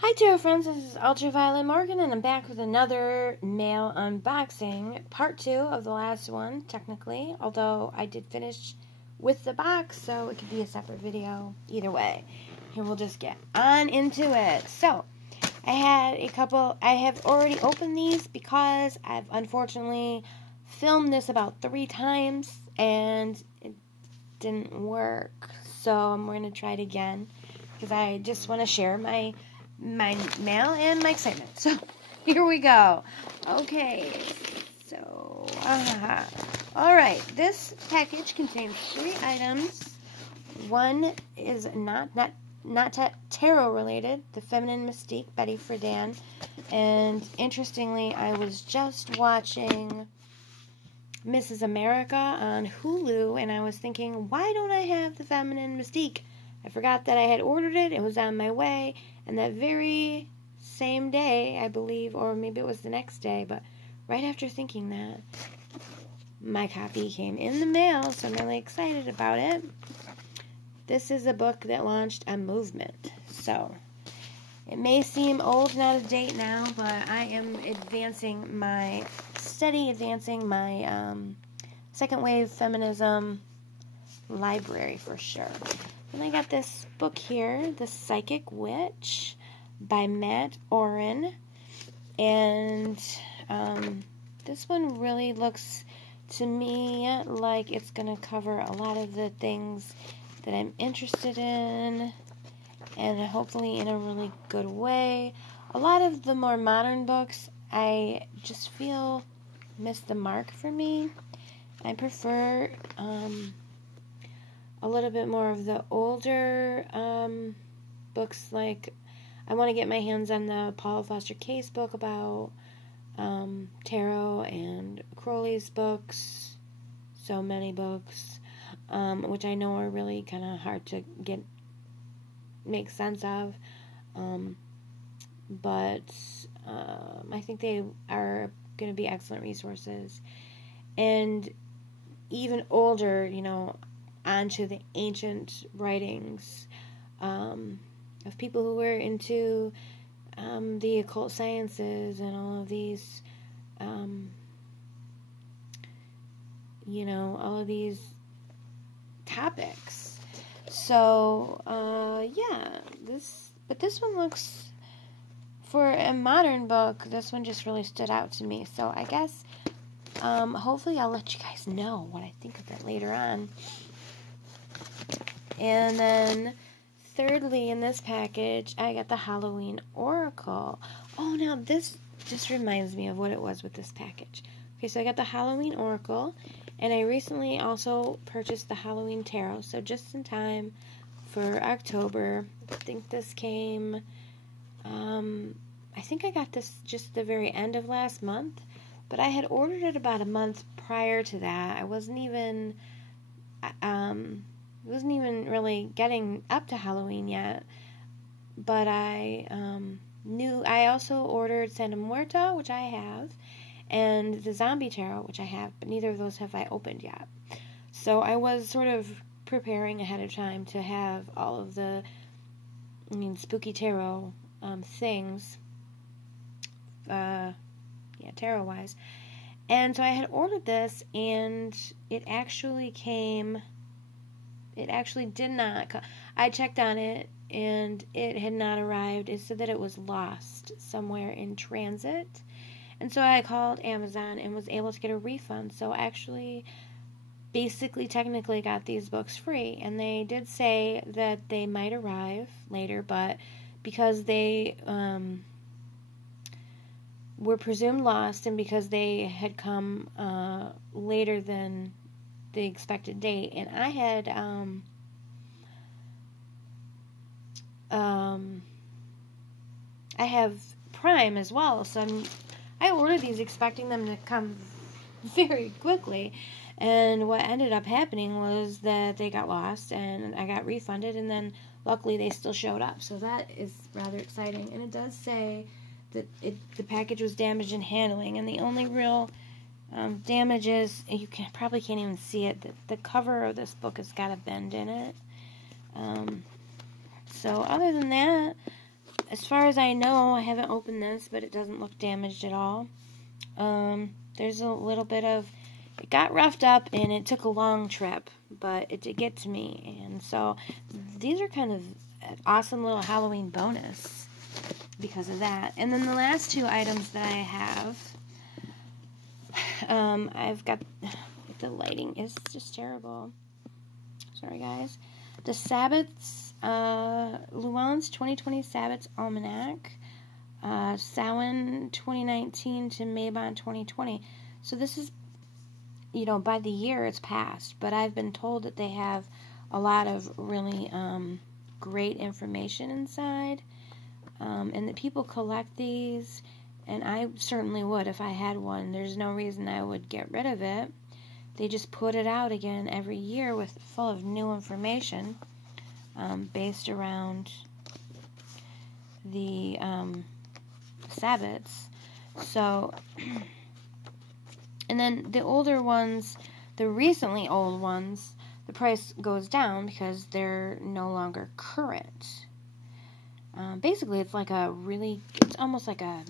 Hi tarot friends, this is Ultraviolet Morgan and I'm back with another mail unboxing, part 2 of the last one, technically, although I did finish with the box, so it could be a separate video, either way. And we'll just get on into it. So, I have already opened these because I've unfortunately filmed this about 3 times and it didn't work, so I'm going to try it again because I just want to share my mail and my excitement. So here we go. Okay, so alright, this package contains 3 items. One is not tarot related, The Feminine Mystique, Betty Friedan. And interestingly, I was just watching Mrs. America on Hulu and I was thinking, why don't I have The Feminine Mystique? I forgot that I had ordered it. It was on my way. And that very same day, I believe, or maybe it was the next day, but right after thinking that, my copy came in the mail, so I'm really excited about it. This is a book that launched a movement. So, it may seem old and out of date now, but I am advancing my second wave feminism library for sure. And I got this book here, The Psychic Witch by Matt Oren. And this one really looks to me like it's going to cover a lot of the things that I'm interested in, and hopefully in a really good way. A lot of the more modern books I just feel miss the mark for me. I prefer a little bit more of the older books, like I want to get my hands on the Paul Foster Case book about tarot, and Crowley's books, so many books, which I know are really kind of hard to make sense of, but I think they are going to be excellent resources. And even older, onto the ancient writings of people who were into the occult sciences and all of these, all of these topics. So, yeah, this one looks, for a modern book, this one just really stood out to me. So I guess, hopefully I'll let you guys know what I think of it later on. And then, thirdly, in this package, I got the Halloween Oracle. Oh, now this just reminds me of what it was with this package. Okay, so I got the Halloween Oracle, and I recently also purchased the Halloween Tarot, so just in time for October. I think this came, I think I got this just the very end of last month, but I had ordered it about a month prior to that. I wasn't even really getting up to Halloween yet, but I knew. I also ordered Santa Muerta, which I have, and the Zombie Tarot, which I have, but neither of those have I opened yet. So I was sort of preparing ahead of time to have all of the, spooky tarot things, tarot-wise. And so I had ordered this, and it actually did not. I checked on it, and it had not arrived. It said that it was lost somewhere in transit. And so I called Amazon and was able to get a refund. So I actually, basically, technically got these books free. And they did say that they might arrive later, but because they were presumed lost, and because they had come later than the expected date, and I had I have Prime as well, so I ordered these expecting them to come very quickly, and what ended up happening was that they got lost and I got refunded, and then luckily they still showed up, so that is rather exciting. And it does say that the package was damaged in handling, and the only real damage is, you probably can't even see it, the cover of this book has got a bend in it. So other than that, as far as I know, I haven't opened this, but it doesn't look damaged at all. There's a little bit of, it got roughed up and it took a long trip, but it did get to me. And so these are kind of an awesome little Halloween bonus because of that. And then the last two items that I have, I've got, the lighting is just terrible. Sorry, guys. The Sabbaths, Llewellyn's 2020 Sabbaths Almanac, Samhain 2019 to Mabon 2020. So this is, you know, by the year it's passed, but I've been told that they have a lot of really great information inside, and that people collect these, and I certainly would if I had one. There's no reason I would get rid of it. They just put it out again every year with full of new information based around the Sabbaths. So, and then the older ones, the recently old ones, the price goes down because they're no longer current. Basically, it's like it's almost like a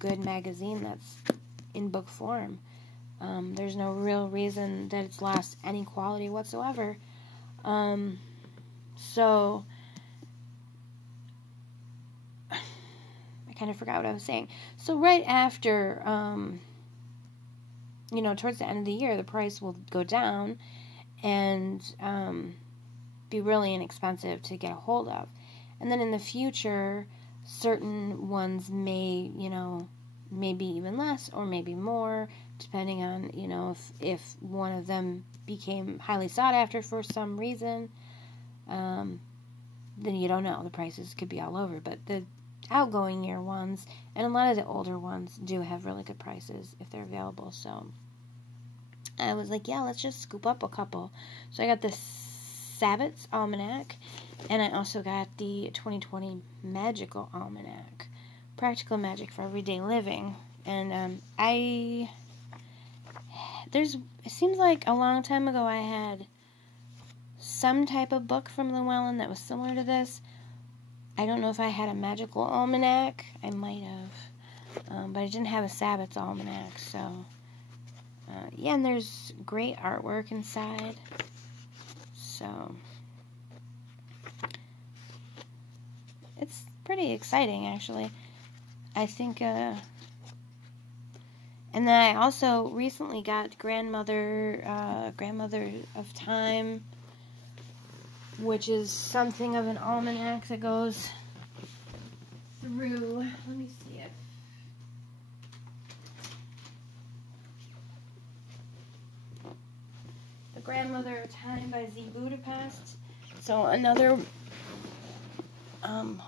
good magazine that's in book form. There's no real reason that it's lost any quality whatsoever. So, I kind of forgot what I was saying. So right after, you know, towards the end of the year, the price will go down and be really inexpensive to get a hold of. And then in the future, certain ones may, you know, maybe even less or maybe more, depending on, you know, if one of them became highly sought after for some reason, then you don't know. The prices could be all over. But the outgoing year ones and a lot of the older ones do have really good prices if they're available. So I was like, yeah, let's just scoop up a couple. So I got the Sabbaths Almanac, and I also got the 2020 Magical Almanac, Practical Magic for Everyday Living. And it seems like a long time ago I had some type of book from Llewellyn that was similar to this. I don't know if I had a Magical Almanac. I might have. But I didn't have a Sabbaths Almanac, so yeah, and there's great artwork inside. So it's pretty exciting, actually. I think, and then I also recently got Grandmother of Time, which is something of an almanac that goes through, let me see it. The Grandmother of Time by Z. Budapest. So another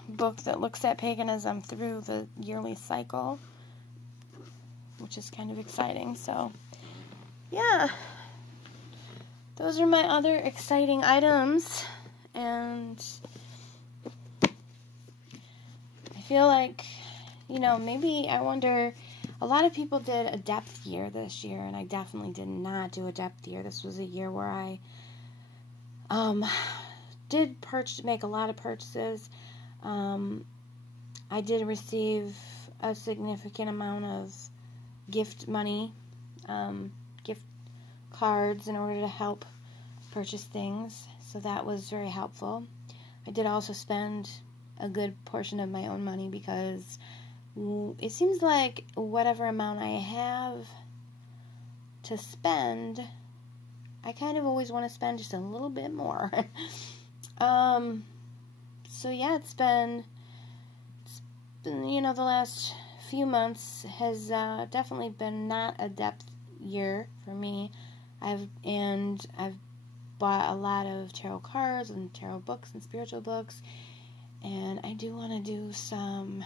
book that looks at paganism through the yearly cycle, which is kind of exciting. So, yeah. Those are my other exciting items, and I feel like, you know, maybe I wonder, a lot of people did a depth year this year, and I definitely did not do a depth year. This was a year where I did make a lot of purchases. I did receive a significant amount of gift money, gift cards in order to help purchase things, so that was very helpful. I did also spend a good portion of my own money because it seems like whatever amount I have to spend, I kind of always want to spend just a little bit more. So yeah, it's been, you know, the last few months has definitely been not a depth year for me. I've bought a lot of tarot cards and tarot books and spiritual books, and I do want to do some,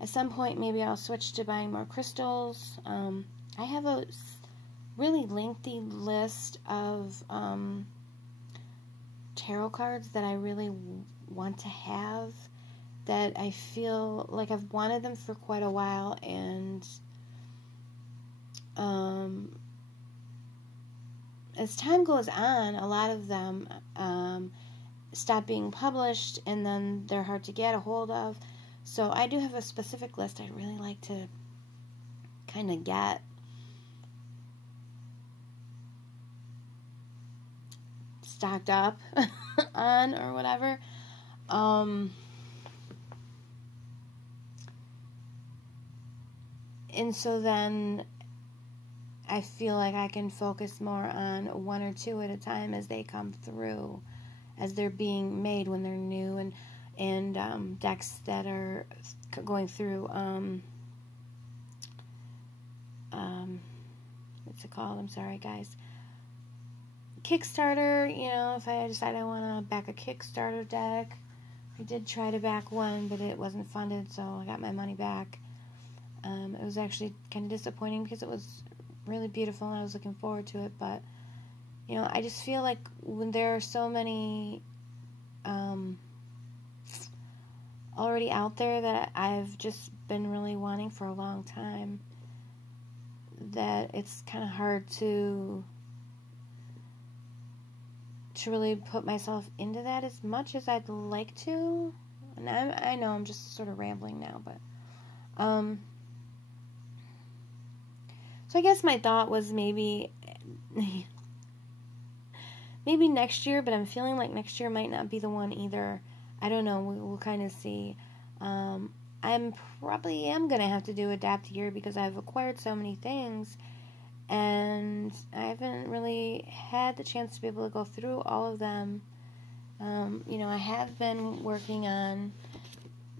at some point maybe I'll switch to buying more crystals. I have a really lengthy list of tarot cards that I really want to have, that I feel like I've wanted them for quite a while, and as time goes on, a lot of them stop being published, and then they're hard to get a hold of. So I do have a specific list I'd really like to kind of get stocked up on or whatever. And so then I feel like I can focus more on one or two at a time as they come through, as they're being made when they're new, and decks that are going through, what's it called? I'm sorry, guys. Kickstarter, you know, if I decide I want to back a Kickstarter deck. I did try to back one, but it wasn't funded, so I got my money back. It was actually kind of disappointing because it was really beautiful and I was looking forward to it, but, you know, I just feel like when there are so many already out there that I've just been really wanting for a long time, that it's kind of hard to really put myself into that as much as I'd like to. And I know I'm just sort of rambling now, but so I guess my thought was maybe next year, but I'm feeling like next year might not be the one either. I don't know. We'll kind of see. I'm probably am going to have to do adapt year because I've acquired so many things, and I haven't really had the chance to be able to go through all of them. You know, I have been working on,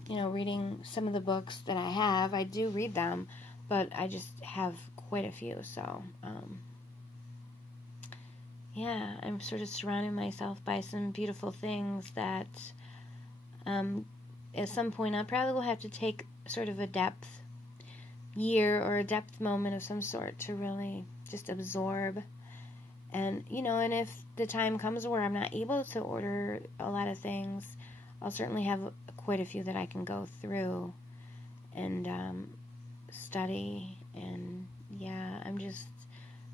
you know, reading some of the books that I have. I do read them, but I just have quite a few, so, yeah, I'm sort of surrounding myself by some beautiful things that, at some point I probably will have to take sort of a depth year or a depth moment of some sort to really just absorb. And, you know, and if the time comes where I'm not able to order a lot of things, I'll certainly have quite a few that I can go through and study. And yeah, I'm just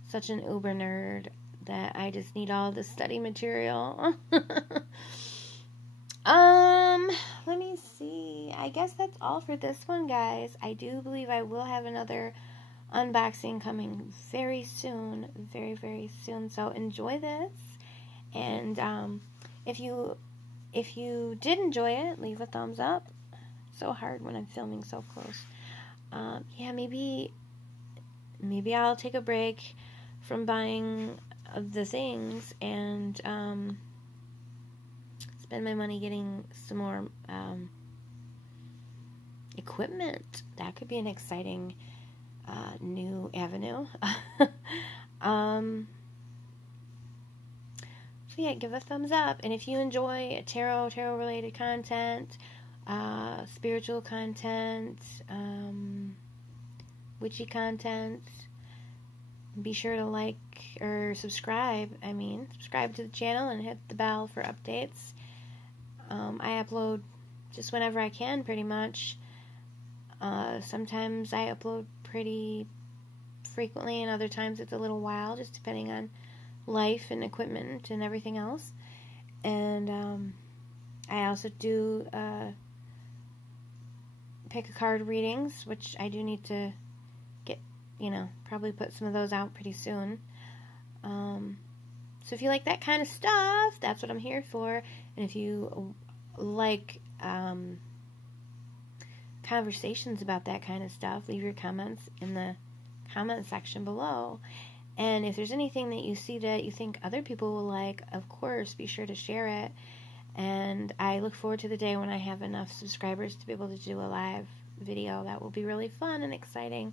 such an uber nerd that I just need all the study material. Let me see. I guess that's all for this one, guys. I do believe I will have another unboxing coming very soon. Very, very soon. So enjoy this. And if you did enjoy it, leave a thumbs up. So hard when I'm filming so close. Yeah, maybe I'll take a break from buying the things and spend my money getting some more equipment. That could be an exciting new avenue. So yeah, give a thumbs up. And if you enjoy tarot related content, spiritual content, witchy content, be sure to like or subscribe. Subscribe to the channel and hit the bell for updates. I upload just whenever I can, pretty much. Sometimes I upload pretty frequently, and other times it's a little while, just depending on life and equipment and everything else. And I also do pick a card readings, which I do need to get, probably put some of those out pretty soon. So if you like that kind of stuff, that's what I'm here for. And if you like conversations about that kind of stuff, leave your comments in the comment section below. And if there's anything that you see that you think other people will like, of course, be sure to share it. And I look forward to the day when I have enough subscribers to be able to do a live video. That will be really fun and exciting.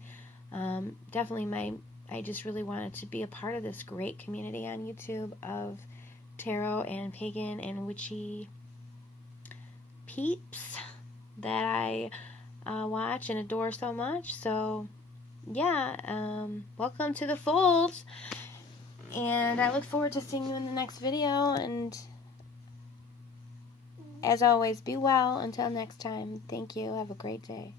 Definitely I just really wanted to be a part of this great community on YouTube of tarot and pagan and witchy peeps that I watch and adore so much. So yeah, welcome to the fold, and I look forward to seeing you in the next video. And as always, be well until next time. Thank you. Have a great day.